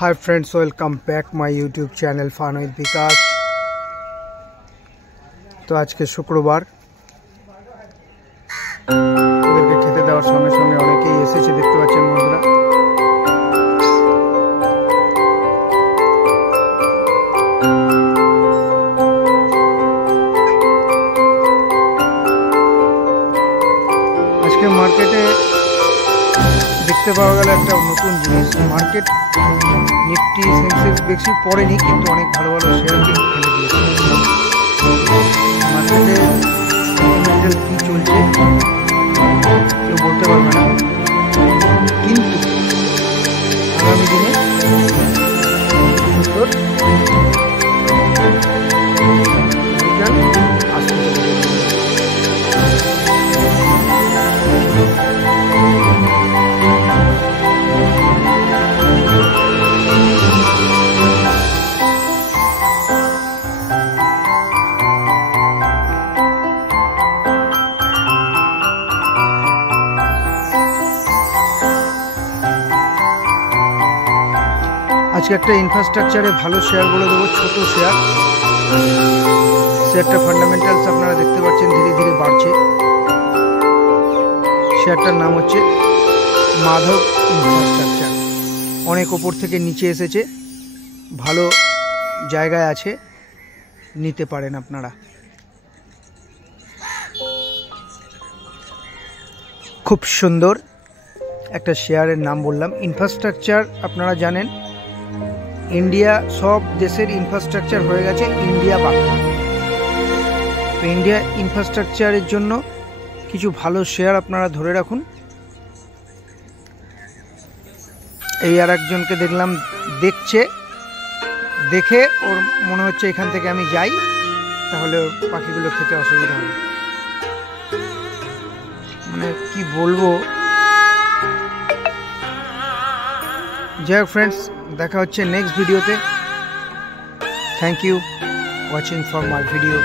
Hi friends, welcome back my YouTube channel Fun with Vikas। तो आज के शुक्रवार ওদেরকে খেতে দেওয়ার সঙ্গে সঙ্গে অনেকেই এসেছে, দেখতে পাচ্ছেন বন্ধুরা। আজকে মার্কেটে দেখতে পাওয়া গেল একটা নতুন জিনিস। মার্কেট নিফটি সেন্সেক্স বেশি পড়েনি, কিন্তু অনেক ভালো ভালো শেয়ারকে ফেলে দিয়েছে। মার্কেটে ফান্ডামেন্টাল কী চলছে কেউ বলতে পারবে না, কিন্তু আগামী দিনে সুন্দর আসতে চলেছে। আজকে একটা ইনফ্রাস্ট্রাকচারে ভালো শেয়ার বলে দেবো, ছোট শেয়ারটা ফান্ডামেন্টালস আপনারা দেখতে পাচ্ছেন ধীরে ধীরে বাড়ছে। শেয়ারটার নাম হচ্ছে মাধব ইনফ্রাস্ট্রাকচার। অনেক ওপর থেকে নিচে এসেছে, ভালো জায়গায় আছে, নিতে পারেন আপনারা। খুব সুন্দর একটা শেয়ারের নাম বললাম। ইনফ্রাস্ট্রাকচার আপনারা জানেন ইন্ডিয়া, সব দেশের ইনফ্রাস্ট্রাকচার হয়ে গেছে, ইন্ডিয়া বাকি। তো ইন্ডিয়া ইনফ্রাস্ট্রাকচারের জন্য কিছু ভালো শেয়ার আপনারা ধরে রাখুন। এই আর একজনকে দেখলাম দেখে ওর মনে হচ্ছে এখান থেকে আমি যাই, তাহলে পাখিগুলো খেতে অসুবিধা হবে। মানে কি বলবো। যাই হোক ফ্রেন্ডস, দেখা হচ্ছে নেক্সট ভিডিওতে। Thank you watching for my video.